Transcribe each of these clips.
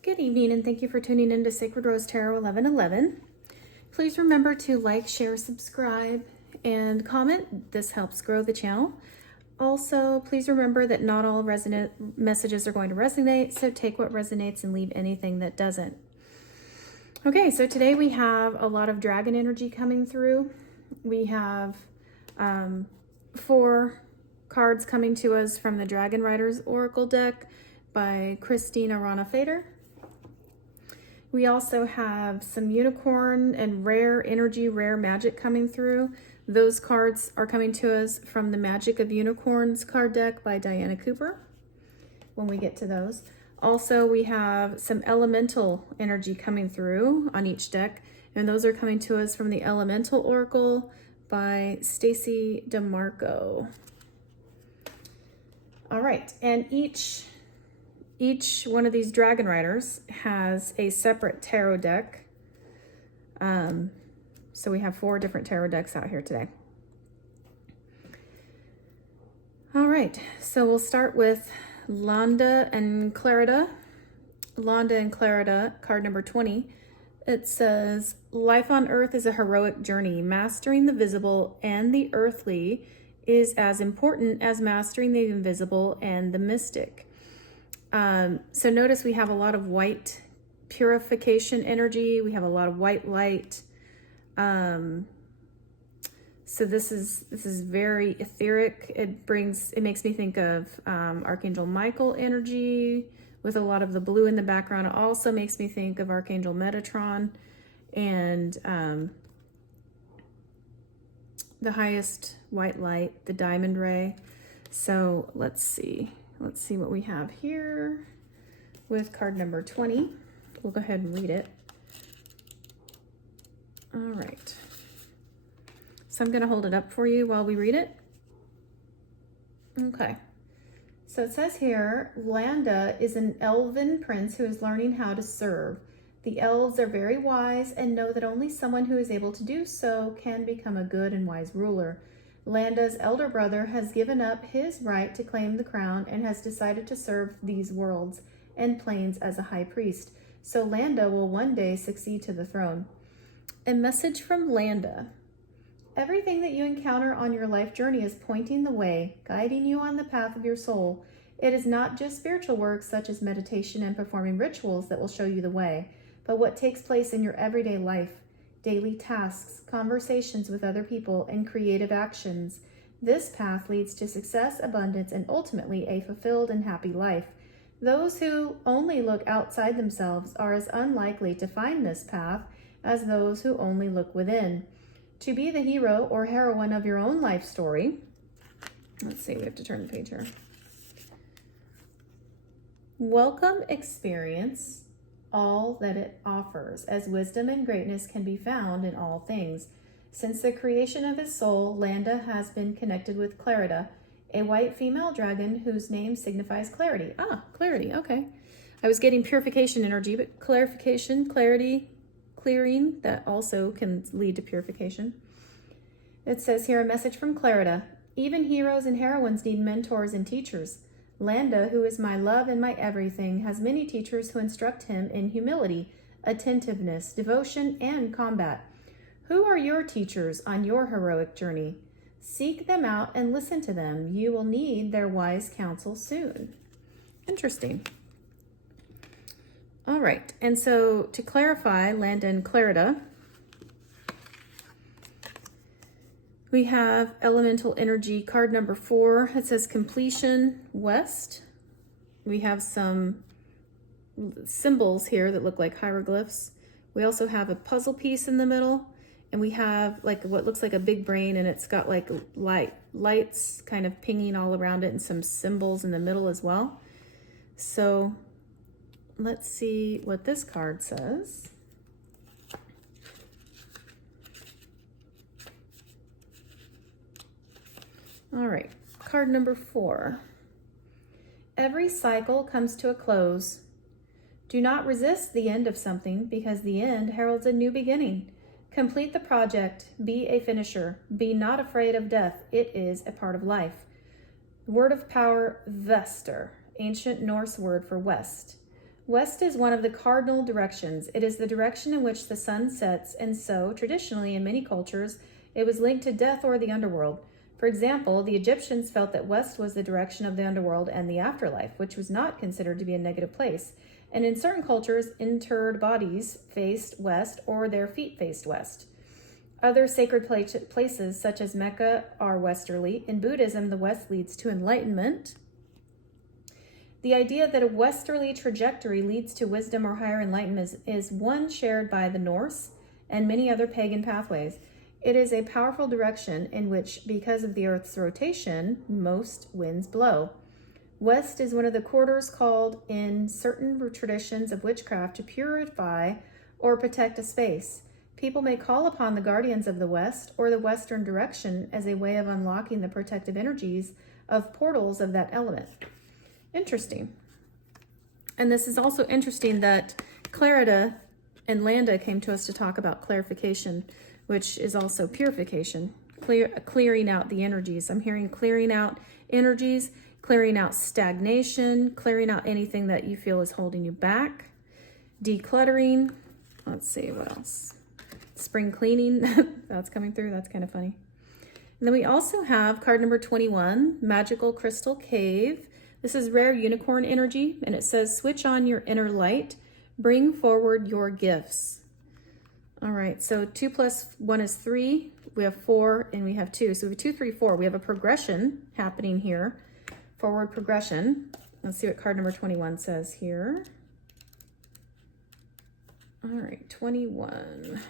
Good evening, and thank you for tuning in to Sacred Rose Tarot 1111. Please remember to like, share, subscribe, and comment. This helps grow the channel. Also, please remember that not all messages are going to resonate, so take what resonates and leave anything that doesn't. Okay, so today we have a lot of dragon energy coming through. We have 4 cards coming to us from the Dragon Riders Oracle deck by Christina Rana Fader. We also have some unicorn and rare energy, rare magic coming through. Those cards are coming to us from the Magic of Unicorns card deck by Diana Cooper when we get to those. Also, we have some elemental energy coming through on each deck, and those are coming to us from the Elemental Oracle by Stacy DeMarco. All right, and each one of these Dragon Riders has a separate tarot deck. So we have 4 different tarot decks out here today. All right, so we'll start with Londa and Clarida. Londa and Clarida, card number 20. It says, life on earth is a heroic journey. Mastering the visible and the earthly is as important as mastering the invisible and the mystic. So notice we have a lot of white purification energy. We have a lot of white light. So this is very etheric. It makes me think of Archangel Michael energy with a lot of the blue in the background. It also makes me think of Archangel Metatron and the highest white light, the diamond ray. So let's see what we have here with card number 20. We'll go ahead and read it. All right. So I'm going to hold it up for you while we read it. Okay. So it says here, Landa is an elven prince who is learning how to serve. The elves are very wise and know that only someone who is able to do so can become a good and wise ruler. Landa's elder brother has given up his right to claim the crown and has decided to serve these worlds and planes as a high priest. So Landa will one day succeed to the throne. A message from Landa. Everything that you encounter on your life journey is pointing the way, guiding you on the path of your soul. It is not just spiritual work such as meditation and performing rituals that will show you the way, but what takes place in your everyday life. Daily tasks, conversations with other people, and creative actions. This path leads to success, abundance, and ultimately a fulfilled and happy life. Those who only look outside themselves are as unlikely to find this path as those who only look within. To be the hero or heroine of your own life story. Let's see, we have to turn the page here. Welcome experience all that it offers, as wisdom and greatness can be found in all things. Since the creation of his soul, Landa has been connected with Clarida, a white female dragon whose name signifies clarity. Ah, clarity, okay. I was getting purification energy, but clarification, clarity, clearing, that also can lead to purification. It says here, a message from Clarida. Even heroes and heroines need mentors and teachers. Landa, who is my love and my everything, has many teachers who instruct him in humility, attentiveness, devotion, and combat. Who are your teachers on your heroic journey? Seek them out and listen to them. You will need their wise counsel soon. Interesting. All right, and so to clarify, Landa and Clarida, we have elemental energy card number 4. It says completion west. We have some symbols here that look like hieroglyphs. We also have a puzzle piece in the middle, and we have like what looks like a big brain, and it's got like lights kind of pinging all around it and some symbols in the middle as well. So let's see what this card says. All right, card number 4. Every cycle comes to a close. Do not resist the end of something, because the end heralds a new beginning. Complete the project. Be a finisher. Be not afraid of death. It is a part of life. Word of power, Vester, ancient Norse word for west. West is one of the cardinal directions. It is the direction in which the sun sets, and so, traditionally, in many cultures, it was linked to death or the underworld. For example, the Egyptians felt that west was the direction of the underworld and the afterlife, which was not considered to be a negative place. And in certain cultures, interred bodies faced west or their feet faced west. Other sacred places, such as Mecca, are westerly. In Buddhism, the west leads to enlightenment. The idea that a westerly trajectory leads to wisdom or higher enlightenment is one shared by the Norse and many other pagan pathways. It is a powerful direction in which, because of the Earth's rotation, most winds blow. West is one of the quarters called in certain traditions of witchcraft to purify or protect a space. People may call upon the guardians of the West or the Western direction as a way of unlocking the protective energies of portals of that element. Interesting. And this is also interesting that Clarida and Landa came to us to talk about clarification, which is also purification, clearing out the energies. I'm hearing clearing out energies, clearing out stagnation, clearing out anything that you feel is holding you back, decluttering. Let's see what else. Spring cleaning, that's coming through. That's kind of funny. And then we also have card number 21, Magical Crystal Cave. This is rare unicorn energy, and it says, switch on your inner light, bring forward your gifts. All right, so 2 + 1 is 3. We have 4 and we have 2. So we have 2, 3, 4. We have a progression happening here, forward progression. Let's see what card number 21 says here. All right, 21.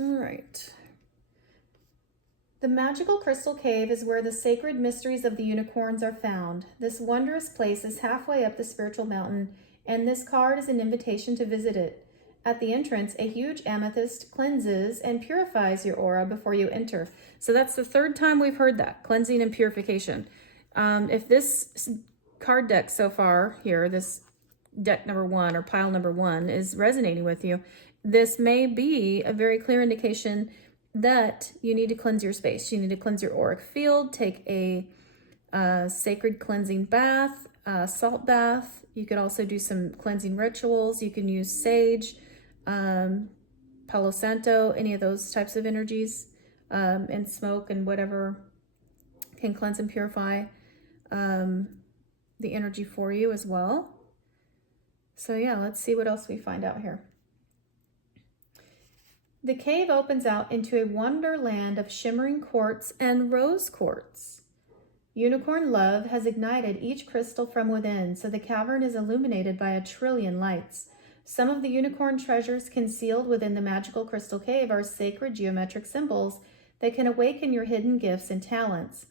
All right. The magical crystal cave is where the sacred mysteries of the unicorns are found. This wondrous place is halfway up the spiritual mountain, and this card is an invitation to visit it. At the entrance, a huge amethyst cleanses and purifies your aura before you enter. So that's the third time we've heard that, cleansing and purification. If this card deck so far here, this deck number 1 or pile number 1 is resonating with you, this may be a very clear indication that you need to cleanse your space. You need to cleanse your auric field, take a sacred cleansing bath, salt bath. You could also do some cleansing rituals. You can use sage, Palo Santo, any of those types of energies, and smoke and whatever can cleanse and purify the energy for you as well. So yeah, let's see what else we find out here. The cave opens out into a wonderland of shimmering quartz and rose quartz. Unicorn love has ignited each crystal from within, so the cavern is illuminated by 1 trillion lights. Some of the unicorn treasures concealed within the magical crystal cave are sacred geometric symbols that can awaken your hidden gifts and talents.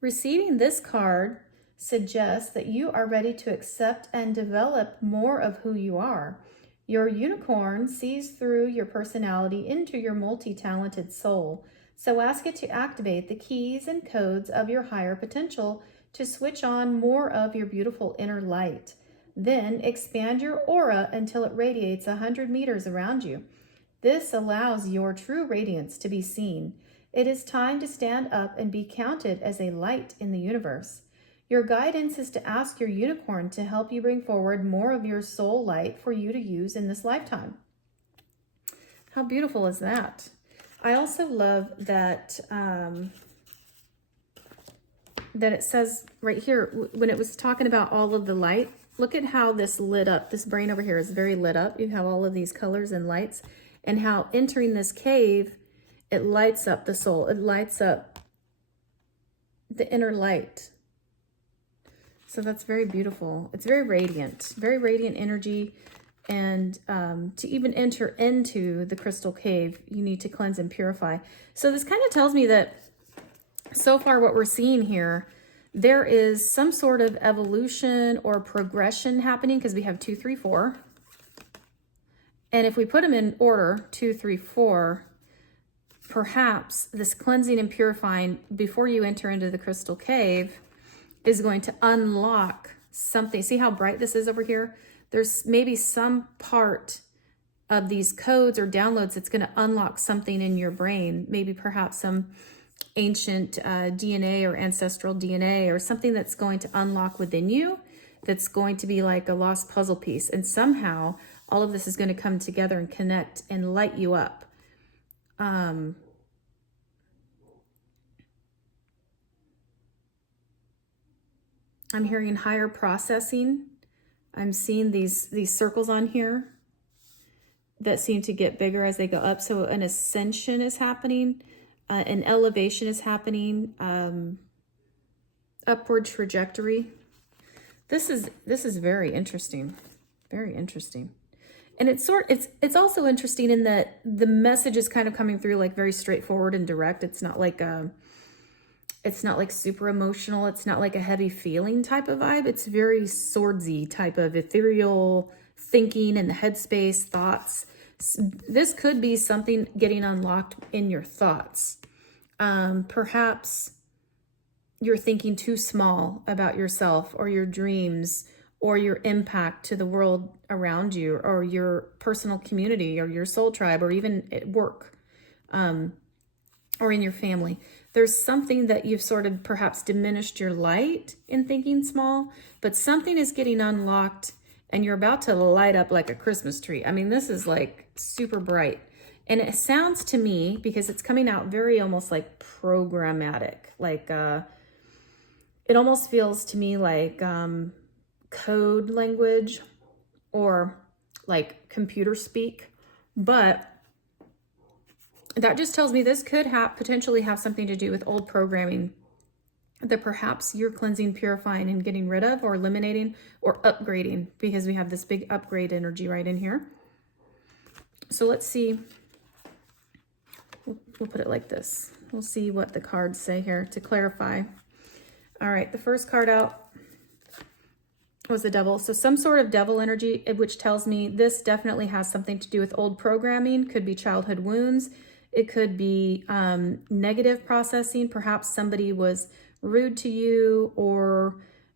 Receiving this card suggests that you are ready to accept and develop more of who you are. Your unicorn sees through your personality into your multi-talented soul. So ask it to activate the keys and codes of your higher potential to switch on more of your beautiful inner light. Then expand your aura until it radiates 100 meters around you. This allows your true radiance to be seen. It is time to stand up and be counted as a light in the universe. Your guidance is to ask your unicorn to help you bring forward more of your soul light for you to use in this lifetime. How beautiful is that? I also love that that it says right here, when it was talking about all of the light, look at how this lit up. This brain over here is very lit up. You have all of these colors and lights, and how entering this cave, it lights up the soul. It lights up the inner light. So that's very beautiful. It's very radiant energy. And to even enter into the crystal cave, you need to cleanse and purify. So this kind of tells me that so far what we're seeing here, there is some sort of evolution or progression happening, because we have 2, 3, 4. And if we put them in order, 2, 3, 4, perhaps this cleansing and purifying before you enter into the crystal cave is going to unlock something. See how bright this is over here? There's maybe some part of these codes or downloads that's going to unlock something in your brain, maybe perhaps some ancient DNA or ancestral DNA or something that's going to unlock within you, that's going to be like a lost puzzle piece. And somehow all of this is going to come together and connect and light you up. I'm hearing higher processing. I'm seeing these circles on here that seem to get bigger as they go up. So an ascension is happening, an elevation is happening, upward trajectory. This is very interesting, very interesting. And it's also interesting in that the message is kind of coming through like very straightforward and direct. It's not like super emotional. It's not like a heavy feeling type of vibe. It's very swordsy type of ethereal thinking and the headspace thoughts. This could be something getting unlocked in your thoughts. Perhaps you're thinking too small about yourself or your dreams or your impact to the world around you or your personal community or your soul tribe or even at work, or in your family. There's something that you've sort of perhaps diminished your light in thinking small, but something is getting unlocked and you're about to light up like a Christmas tree. I mean, this is like super bright. And it sounds to me, because it's coming out very almost like programmatic, like it almost feels to me like code language or like computer speak. But that just tells me this could potentially have something to do with old programming that perhaps you're cleansing, purifying, and getting rid of, or eliminating, or upgrading, because we have this big upgrade energy right in here. So let's see. We'll put it like this. We'll see what the cards say here to clarify. All right, the first card out was the devil. So some sort of devil energy, which tells me this definitely has something to do with old programming. Could be childhood wounds. It could be negative processing. Perhaps somebody was rude to you, or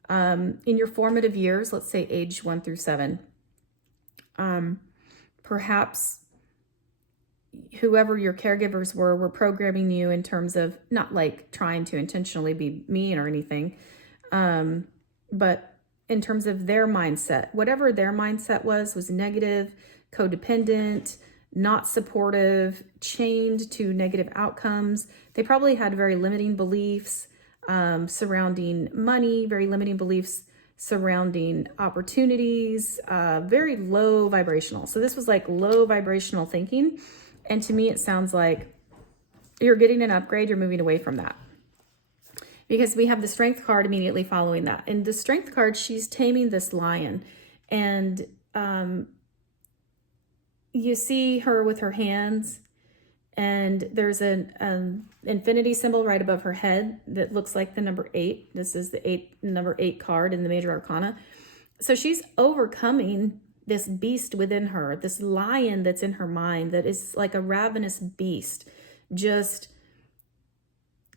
in your formative years, let's say age 1 through 7. Perhaps whoever your caregivers were programming you in terms of not like trying to intentionally be mean or anything, but in terms of their mindset. Whatever their mindset was negative, codependent, not supportive, chained to negative outcomes. They probably had very limiting beliefs surrounding money, very limiting beliefs surrounding opportunities, very low vibrational. So this was like low vibrational thinking. And to me, it sounds like you're getting an upgrade. You're moving away from that, because we have the strength card immediately following that. And the strength card, she's taming this lion, and you see her with her hands, and there's an infinity symbol right above her head that looks like the number 8. This is the number 8 card in the major arcana. So she's overcoming this beast within her, this lion that's in her mind that is like a ravenous beast, just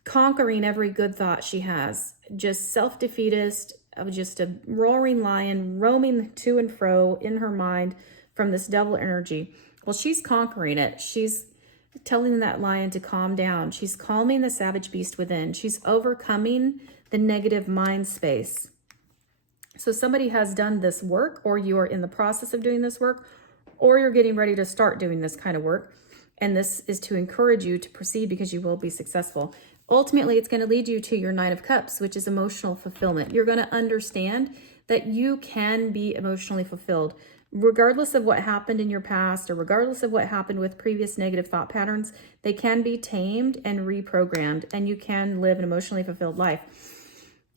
conquering every good thought she has, just self-defeatist, just a roaring lion roaming to and fro in her mind from this devil energy. Well, she's conquering it. She's telling that lion to calm down. She's calming the savage beast within. She's overcoming the negative mind space. So somebody has done this work, or you are in the process of doing this work, or you're getting ready to start doing this kind of work. And this is to encourage you to proceed, because you will be successful. Ultimately, it's going to lead you to your 9 of Cups, which is emotional fulfillment. You're going to understand that you can be emotionally fulfilled, regardless of what happened in your past, or regardless of what happened with previous negative thought patterns. They can be tamed and reprogrammed, and you can live an emotionally fulfilled life.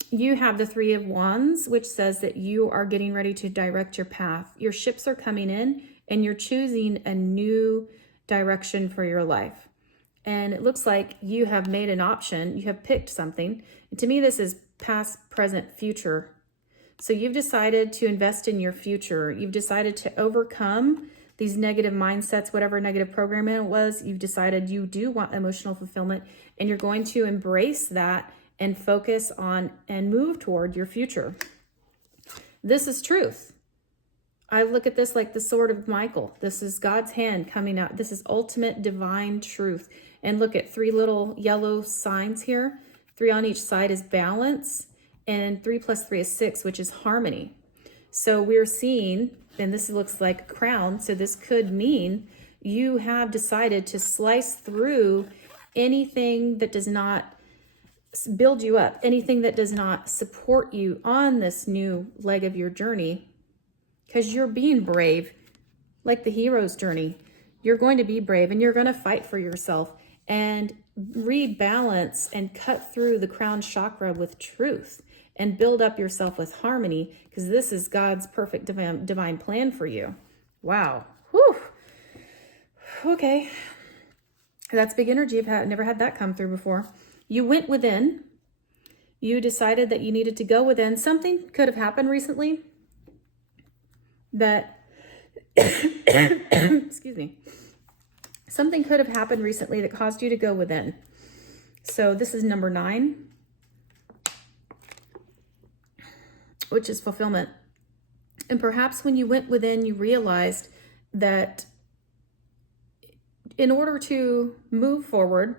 You have the 3 of Wands, which says that you are getting ready to direct your path. Your ships are coming in, and you're choosing a new direction for your life. And it looks like you have made an option. You have picked something. And to me, this is past, present, future. So you've decided to invest in your future. You've decided to overcome these negative mindsets, whatever negative programming it was. You've decided you do want emotional fulfillment, and you're going to embrace that and focus on and move toward your future. This is truth. I look at this like the sword of Michael. This is God's hand coming out. This is ultimate divine truth. And look at 3 little yellow signs here. 3 on each side is balance, and 3 plus 3 is 6, which is harmony. So we're seeing, and this looks like a crown, so this could mean you have decided to slice through anything that does not build you up, anything that does not support you on this new leg of your journey, because you're being brave, like the hero's journey. You're going to be brave, and you're going to fight for yourself and rebalance and cut through the crown chakra with truth and build up yourself with harmony, because this is God's perfect divine plan for you. Wow. Whew. Okay. That's big energy. I've never had that come through before. You went within. You decided that you needed to go within. Something could have happened recently that, excuse me, something could have happened recently that caused you to go within. So this is number 9, which is fulfillment. And perhaps when you went within, you realized that in order to move forward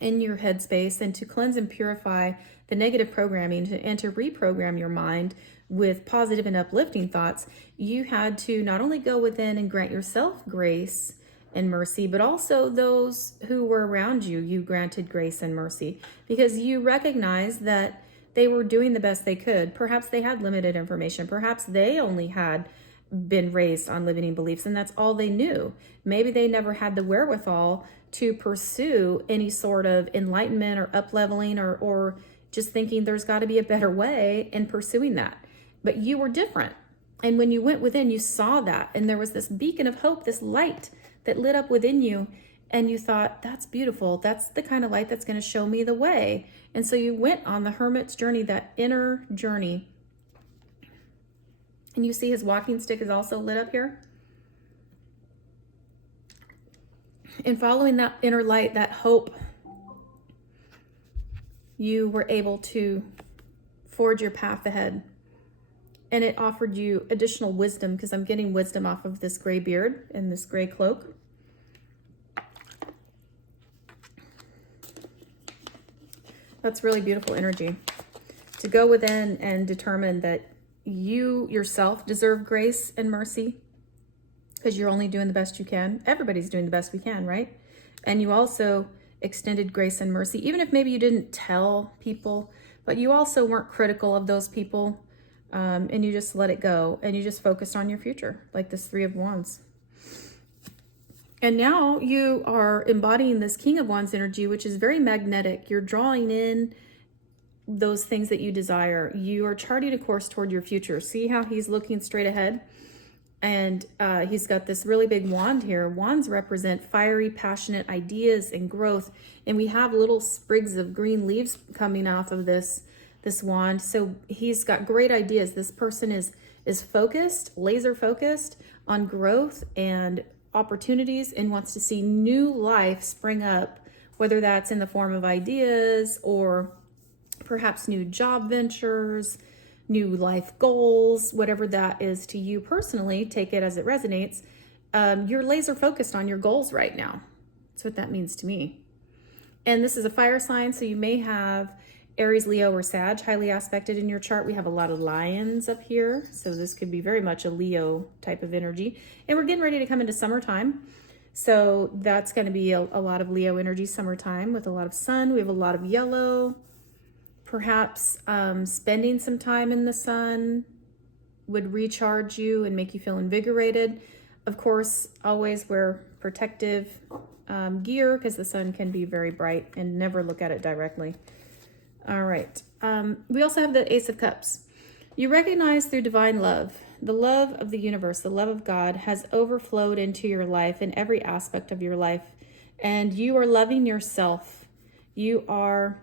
in your headspace and to cleanse and purify the negative programming and to reprogram your mind with positive and uplifting thoughts, you had to not only go within and grant yourself grace and mercy, but also those who were around you, you granted grace and mercy, because you recognized that they were doing the best they could. Perhaps they had limited information. Perhaps they only had been raised on limiting beliefs, and that's all they knew. Maybe they never had the wherewithal to pursue any sort of enlightenment or up-leveling or just thinking there's got to be a better way in pursuing that. But you were different. And when you went within, you saw that, and there was this beacon of hope, this light that lit up within you, and you thought, that's beautiful. That's the kind of light that's going to show me the way. And so you went on the hermit's journey, that inner journey. And you see his walking stick is also lit up here. And following that inner light, that hope, you were able to forge your path ahead. And it offered you additional wisdom, because I'm getting wisdom off of this gray beard and this gray cloak. That's really beautiful energy. To go within and determine that you yourself deserve grace and mercy, because you're only doing the best you can. Everybody's doing the best we can, right? And you also extended grace and mercy, even if maybe you didn't tell people, but you also weren't critical of those people, and you just let it go, and you just focused on your future, like this 3 of Wands. And now you are embodying this King of Wands energy, which is very magnetic. You're drawing in those things that you desire. You are charting a course toward your future. See how he's looking straight ahead? And he's got this really big wand here. Wands represent fiery, passionate ideas and growth. And we have little sprigs of green leaves coming off of this wand. So he's got great ideas. This person is focused, laser focused on growth and opportunities, and wants to see new life spring up, whether that's in the form of ideas or perhaps new job ventures, new life goals, whatever that is to you personally. Take it as it resonates. You're laser focused on your goals right now. That's what that means to me. And this is a fire sign, so you may have Aries, Leo, or Sag highly aspected in your chart. We have a lot of lions up here, so this could be very much a Leo type of energy. And we're getting ready to come into summertime, so that's going to be a lot of Leo energy, summertime, with a lot of sun. We have a lot of yellow. Perhaps spending some time in the sun would recharge you and make you feel invigorated. Of course, always wear protective gear, because the sun can be very bright, and never look at it directly. All right. We also have the Ace of Cups. You recognize through divine love, the love of the universe, the love of God has overflowed into your life in every aspect of your life. And you are loving yourself. You are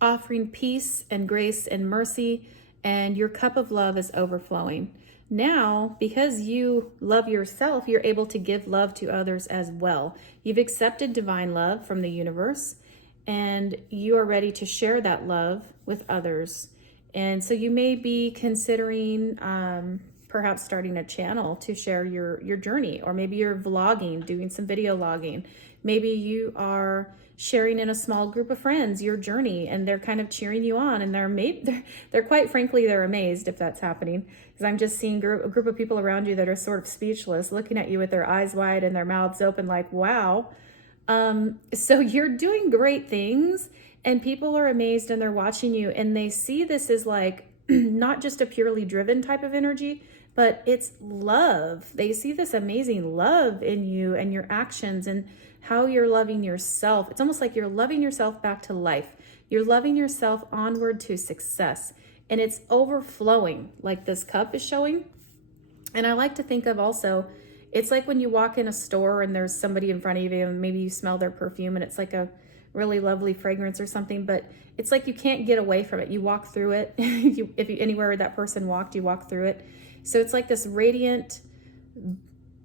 offering peace and grace and mercy, and your cup of love is overflowing. Now, because you love yourself, you're able to give love to others as well. You've accepted divine love from the universe, and you are ready to share that love with others. And so you may be considering perhaps starting a channel to share your journey, or maybe you're vlogging, doing some video logging. Maybe you are sharing in a small group of friends your journey, and they're kind of cheering you on, and they're quite frankly, they're amazed if that's happening, because I'm just seeing a group of people around you that are sort of speechless, looking at you with their eyes wide and their mouths open like, wow. So you're doing great things, and people are amazed, and they're watching you, and they see this as like not just a purely driven type of energy, but it's love. They see this amazing love in you and your actions and how you're loving yourself. It's almost like you're loving yourself back to life. You're loving yourself onward to success, and it's overflowing like this cup is showing. And I like to think of also, it's like when you walk in a store and there's somebody in front of you and maybe you smell their perfume and it's like a really lovely fragrance or something, but it's like you can't get away from it. You walk through it. if you anywhere that person walked, you walk through it. So it's like this radiant,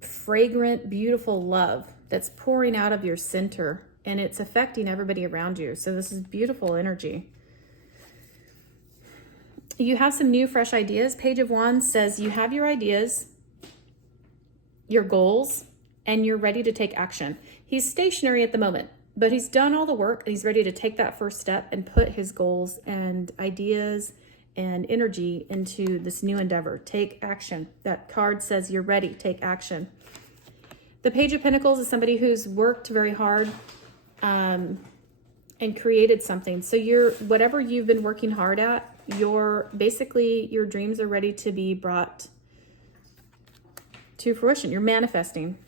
fragrant, beautiful love that's pouring out of your center, and it's affecting everybody around you. So this is beautiful energy. You have some new, fresh ideas. Page of Wands says you have your ideas, your goals, and you're ready to take action. He's stationary at the moment, but he's done all the work, and he's ready to take that first step and put his goals and ideas and energy into this new endeavor. Take action. That card says you're ready. Take action. The Page of Pentacles is somebody who's worked very hard and created something. So whatever you've been working hard at, your dreams are ready to be brought to fruition. You're manifesting.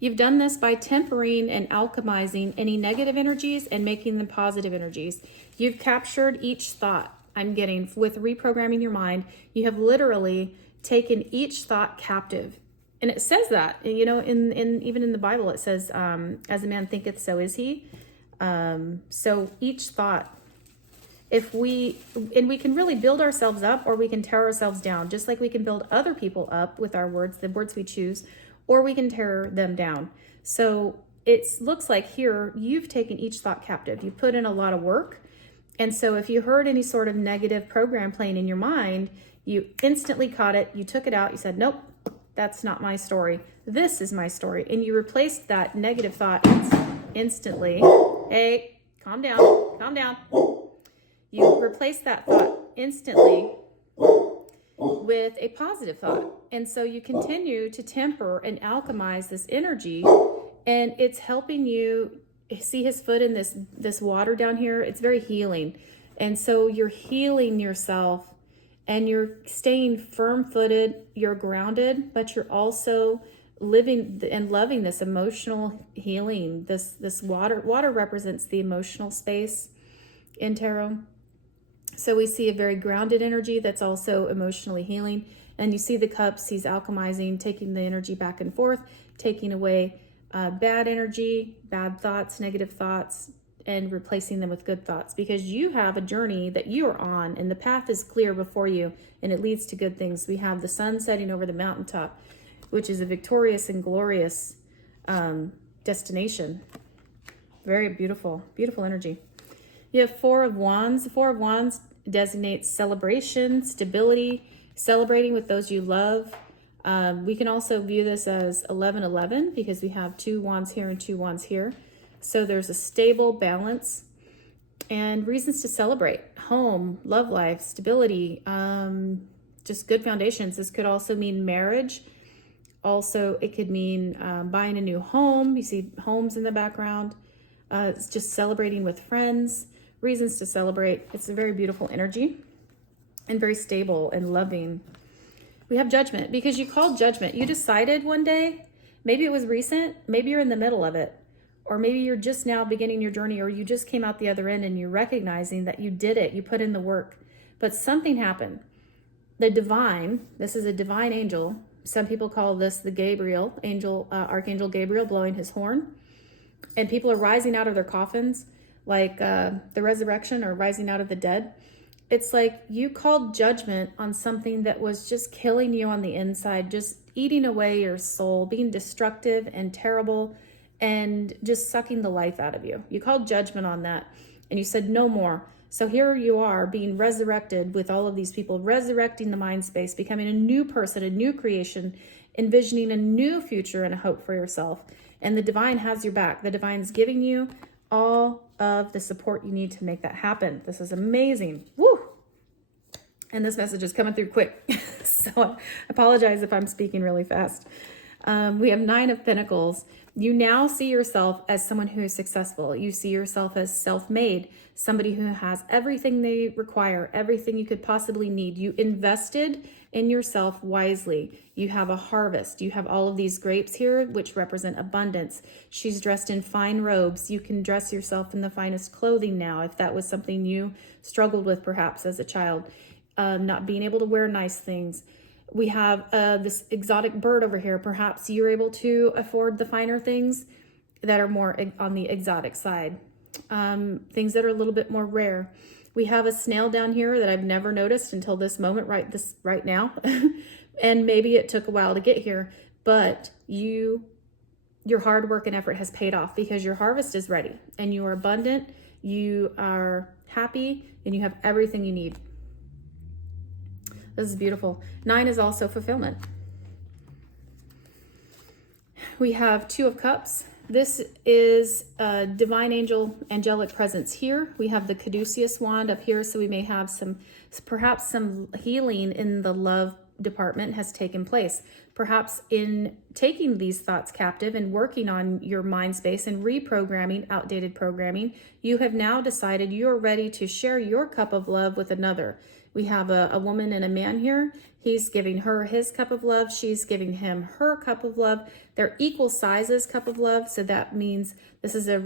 You've done this by tempering and alchemizing any negative energies and making them positive energies. You've captured each thought. I'm getting with reprogramming your mind. You have literally taken each thought captive. And it says that, in even in the Bible, it says, as a man thinketh, so is he. So each thought, we can really build ourselves up, or we can tear ourselves down, just like we can build other people up with our words, the words we choose, or we can tear them down. So it looks like here, you've taken each thought captive. You put in a lot of work. And so if you heard any sort of negative program playing in your mind, you instantly caught it, you took it out, you said, nope, that's not my story. This is my story. And you replaced that negative thought instantly. Hey, calm down, calm down. You replace that thought instantly with a positive thought. And so you continue to temper and alchemize this energy, and it's helping you see his foot in this water down here. It's very healing. And so you're healing yourself, and you're staying firm-footed, you're grounded, but you're also living and loving this emotional healing. This water represents the emotional space in tarot. So we see a very grounded energy that's also emotionally healing. And you see the cups, he's alchemizing, taking the energy back and forth, taking away bad energy, bad thoughts, negative thoughts, and replacing them with good thoughts, because you have a journey that you are on, and the path is clear before you, and it leads to good things. We have the sun setting over the mountaintop, which is a victorious and glorious destination. Very beautiful, beautiful energy. You have Four of Wands. The Four of Wands designates celebration, stability, celebrating with those you love. We can also view this as 11-11 because we have 2 wands here and 2 wands here. So there's a stable balance and reasons to celebrate. Home, love life, stability, just good foundations. This could also mean marriage. Also, it could mean buying a new home. You see homes in the background. It's just celebrating with friends. Reasons to celebrate. It's a very beautiful energy and very stable and loving. We have Judgment because you called Judgment. You decided one day, maybe it was recent, maybe you're in the middle of it, or maybe you're just now beginning your journey, or you just came out the other end and you're recognizing that you did it, you put in the work, but something happened. The divine, this is a divine angel. Some people call this the Gabriel angel, Archangel Gabriel blowing his horn, and people are rising out of their coffins, like the resurrection, or rising out of the dead. It's like you called judgment on something that was just killing you on the inside, just eating away your soul, being destructive and terrible, and just sucking the life out of you. You called judgment on that, and you said, no more. So here you are being resurrected with all of these people, resurrecting the mind space, becoming a new person, a new creation, envisioning a new future and a hope for yourself. And the divine has your back. The divine's giving you all of the support you need to make that happen. This is amazing. Woo! And this message is coming through quick. So I apologize if I'm speaking really fast. We have 9 of Pentacles. You now see yourself as someone who is successful. You see yourself as self-made, somebody who has everything they require, everything you could possibly need. You invested in yourself wisely. You have a harvest. You have all of these grapes here, which represent abundance. She's dressed in fine robes. You can dress yourself in the finest clothing now, if that was something you struggled with perhaps as a child, not being able to wear nice things. We have this exotic bird over here. Perhaps you're able to afford the finer things that are more on the exotic side, things that are a little bit more rare. We have a snail down here that I've never noticed until this moment, right now. And maybe it took a while to get here, but your hard work and effort has paid off because your harvest is ready and you are abundant, you are happy, and you have everything you need. This is beautiful. 9 is also fulfillment. We have 2 of Cups. This is a divine angelic presence here. We have the caduceus wand up here, so we may have perhaps some healing in the love department has taken place. Perhaps in taking these thoughts captive and working on your mind space and reprogramming outdated programming, you have now decided you're ready to share your cup of love with another. We have a woman and a man here. He's giving her his cup of love. She's giving him her cup of love. They're equal sizes cup of love. So that means this is a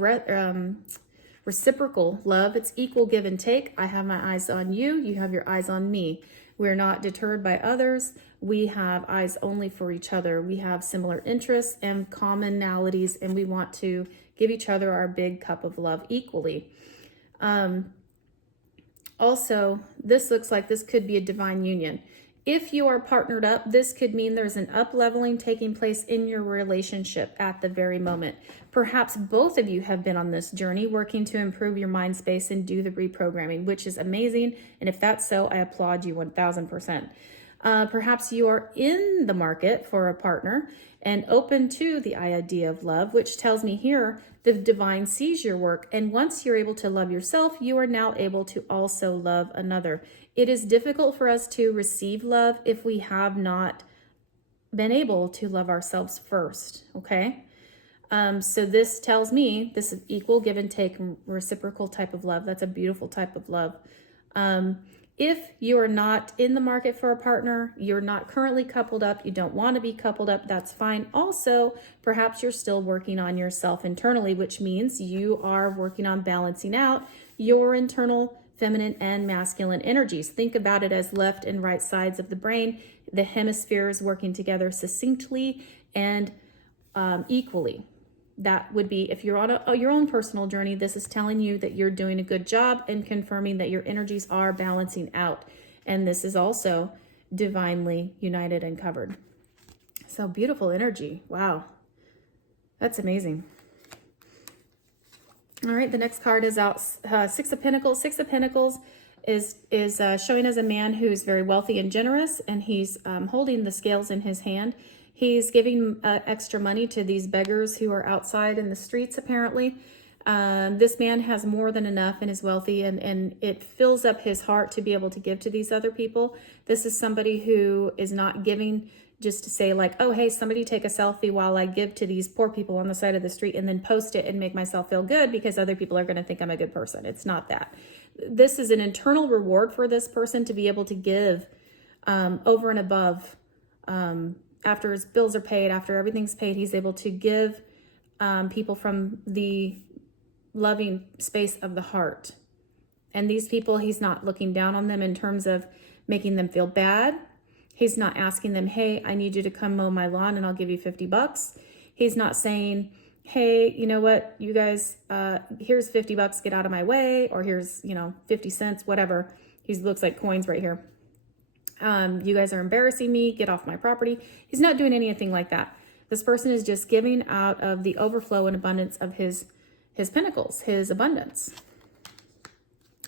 reciprocal love. It's equal give and take. I have my eyes on you. You have your eyes on me. We're not deterred by others. We have eyes only for each other. We have similar interests and commonalities, and we want to give each other our big cup of love equally. Also, this looks like this could be a divine union. If you are partnered up, this could mean there's an up-leveling taking place in your relationship at the very moment. Perhaps both of you have been on this journey working to improve your mind space and do the reprogramming, which is amazing. And if that's so, I applaud you 1000%. Perhaps you are in the market for a partner and open to the idea of love, which tells me here the divine sees your work. And once you're able to love yourself, you are now able to also love another. It is difficult for us to receive love if we have not been able to love ourselves first, okay? So this tells me this is equal give and take, reciprocal type of love. That's a beautiful type of love. If you are not in the market for a partner, you're not currently coupled up, you don't want to be coupled up, that's fine. Also, perhaps you're still working on yourself internally, which means you are working on balancing out your internal feminine and masculine energies. Think about it as left and right sides of the brain, the hemispheres working together succinctly and equally. That would be, if you're on your own personal journey, this is telling you that you're doing a good job and confirming that your energies are balancing out. And this is also divinely united and covered. So beautiful energy. Wow. That's amazing. All right, the next card is out, 6 of Pentacles. 6 of Pentacles is showing as a man who's very wealthy and generous, and he's holding the scales in his hand. He's giving extra money to these beggars who are outside in the streets, apparently. This man has more than enough and is wealthy, and it fills up his heart to be able to give to these other people. This is somebody who is not giving just to say like, oh, hey, somebody take a selfie while I give to these poor people on the side of the street and then post it and make myself feel good because other people are going to think I'm a good person. It's not that. This is an internal reward for this person to be able to give over and above. After his bills are paid, after everything's paid, he's able to give people from the loving space of the heart. And these people, he's not looking down on them in terms of making them feel bad. He's not asking them, hey, I need you to come mow my lawn and I'll give you $50. He's not saying, hey, you know what, you guys, here's $50, get out of my way, or here's, 50 cents, whatever. He looks like coins right here. You guys are embarrassing me, get off my property. He's not doing anything like that. This person is just giving out of the overflow and abundance of his pentacles, his abundance.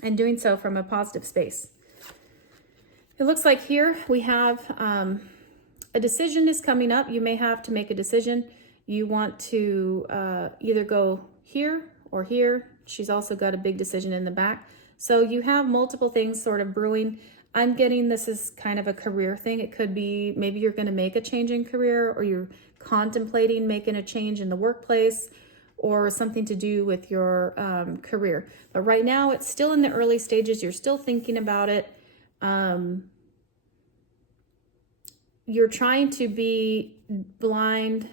and doing so from a positive space. It looks like here we have a decision is coming up. You may have to make a decision. You want to either go here or here. She's also got a big decision in the back. So you have multiple things sort of brewing. I'm getting this is kind of a career thing. It could be maybe you're going to make a change in career, or you're contemplating making a change in the workplace, or something to do with your career. But right now it's still in the early stages. You're still thinking about it. You're trying to be blind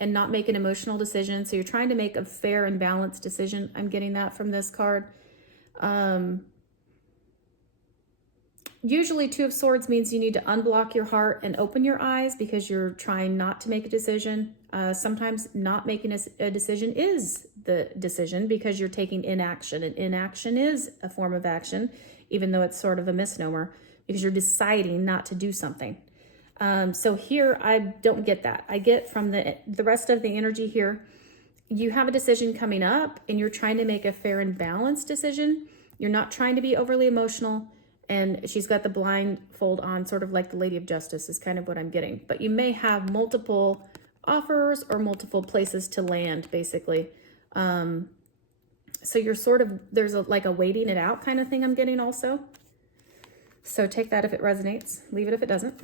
and not make an emotional decision. So you're trying to make a fair and balanced decision. I'm getting that from this card. Usually Two of Swords means you need to unblock your heart and open your eyes because you're trying not to make a decision. Sometimes not making a decision is the decision because you're taking inaction, and inaction is a form of action, even though it's sort of a misnomer, because you're deciding not to do something. So here I don't get that. I get from the rest of the energy here, you have a decision coming up and you're trying to make a fair and balanced decision. You're not trying to be overly emotional, and she's got the blindfold on, sort of like the Lady of Justice is kind of what I'm getting. But you may have multiple offers or multiple places to land, basically. So you're sort of, there's like a waiting it out kind of thing I'm getting also. So take that if it resonates, leave it if it doesn't.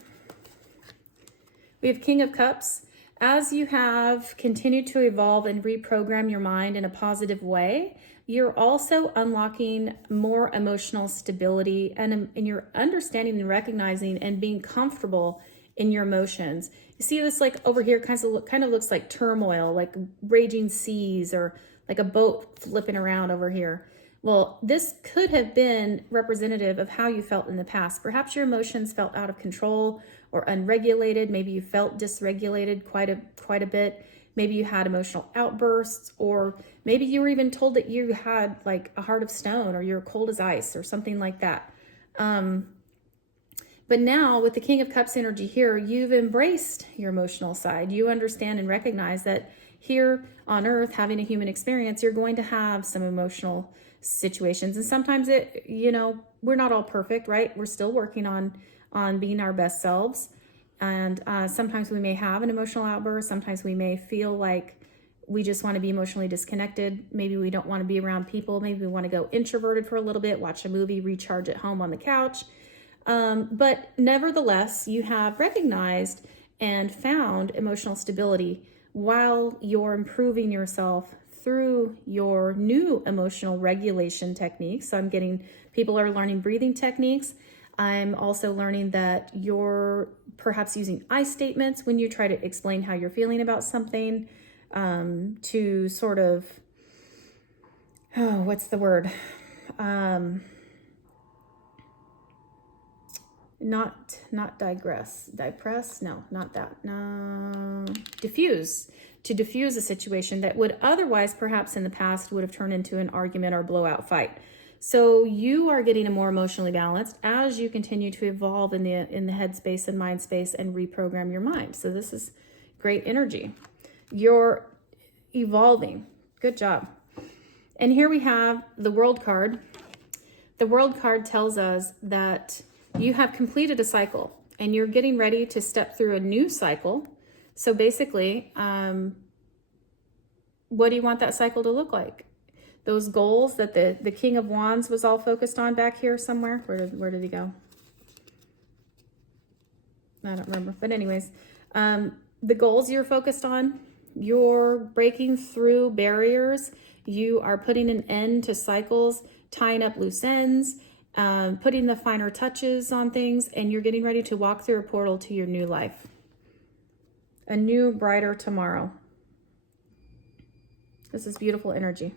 We have King of Cups. As you have continued to evolve and reprogram your mind in a positive way, you're also unlocking more emotional stability, and you're understanding and recognizing and being comfortable in your emotions. You see this like over here kind of looks like turmoil, like raging seas, or like a boat flipping around over here. Well, this could have been representative of how you felt in the past. Perhaps your emotions felt out of control or unregulated. Maybe you felt dysregulated quite a bit. Maybe you had emotional outbursts, or maybe you were even told that you had like a heart of stone, or you're cold as ice, or something like that. But now with the King of Cups energy here, you've embraced your emotional side. You understand and recognize that here on earth, having a human experience, you're going to have some emotional situations. And sometimes we're not all perfect, right? We're still working on being our best selves. And sometimes we may have an emotional outburst. Sometimes we may feel like we just want to be emotionally disconnected. Maybe we don't want to be around people. Maybe we want to go introverted for a little bit, watch a movie, recharge at home on the couch. But nevertheless, you have recognized and found emotional stability while you're improving yourself through your new emotional regulation techniques. So I'm getting people are learning breathing techniques. I'm also learning that you're perhaps using I statements when you try to explain how you're feeling about something, to sort of, what's the word? Not digress, depress, no, not that, no, diffuse, to diffuse a situation that would otherwise perhaps in the past would have turned into an argument or blowout fight. So you are getting a more emotionally balanced as you continue to evolve in the headspace and mind space and reprogram your mind. So this is great energy. You're evolving. Good job. And here we have the World card. The World card tells us that you have completed a cycle and you're getting ready to step through a new cycle. So basically, what do you want that cycle to look like? Those goals that the King of Wands was all focused on back here somewhere. Where did he go? I don't remember. But anyways, the goals you're focused on, you're breaking through barriers. You are putting an end to cycles, tying up loose ends, putting the finer touches on things, and you're getting ready to walk through a portal to your new life. A new, brighter tomorrow. This is beautiful energy.